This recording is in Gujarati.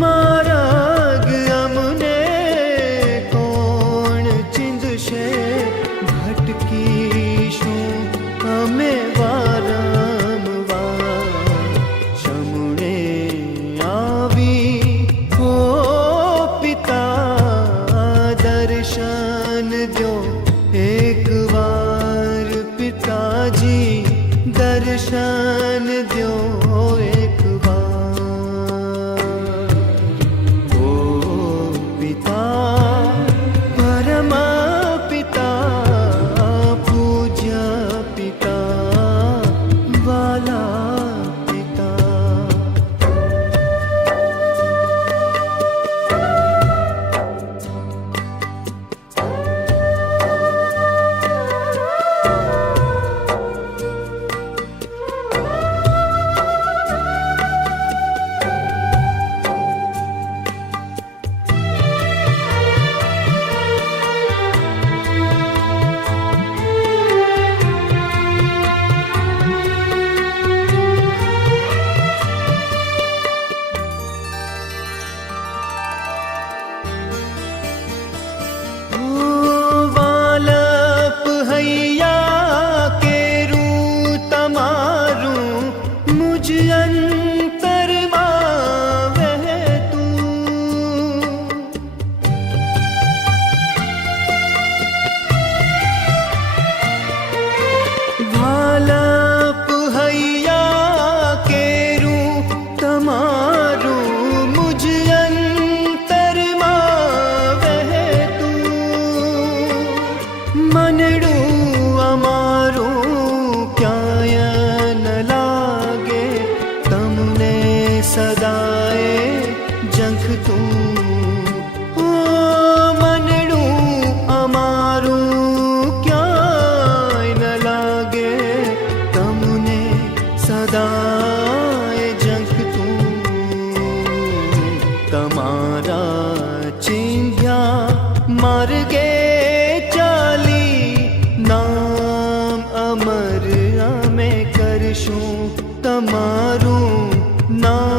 માર્ગ અમને કોણ ચીંધશે, ભટકીશું અમે વારંવાર. શમણે આવી હો પિતા, દર્શન દ્યો એક વાર પિતાજી, દર્શન દ્યો એક વાર. ઓ પિતા, પરમ પિતા, પૂજ્ય પિતા, વાલા પિતા. વાલપ હૈયા કેરું તમારું, મુજ અંતરમાં વહેતું. વાલપ હૈયા કેરું તમારું, મુજ અંતરમાં વહેતું. મનડું અમારું ક્યાંય ન લાગે, તમને સદાય ઝંખતું. ઓ મનડું અમારું ક્યાંય ન લાગે, તમને સદાય ઝંખતું. તમારા ચિંધ્યા માર્ગે ચાલી, નામ અમર અમે કરશું તમારું નામ